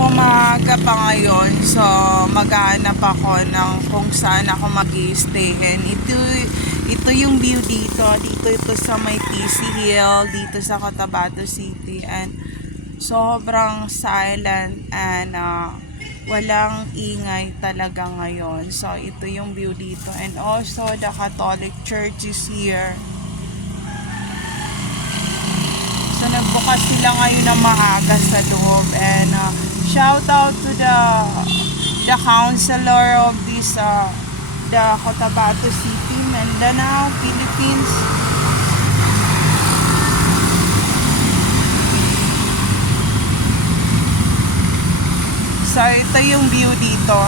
So maaga pa ngayon, so maghahanap ako ng kung saan ako mag-i-stay. And ito yung view dito. Dito ito sa may TC Hill, dito sa Cotabato City. And sobrang silent and walang ingay talaga ngayon. So ito yung view dito. And also the Catholic Church is here. So nagbukas sila ngayon ng maaga sa loob. And shout out to the counselor of this the Cotabato City, Mindanao, Philippines. So ito yung view dito.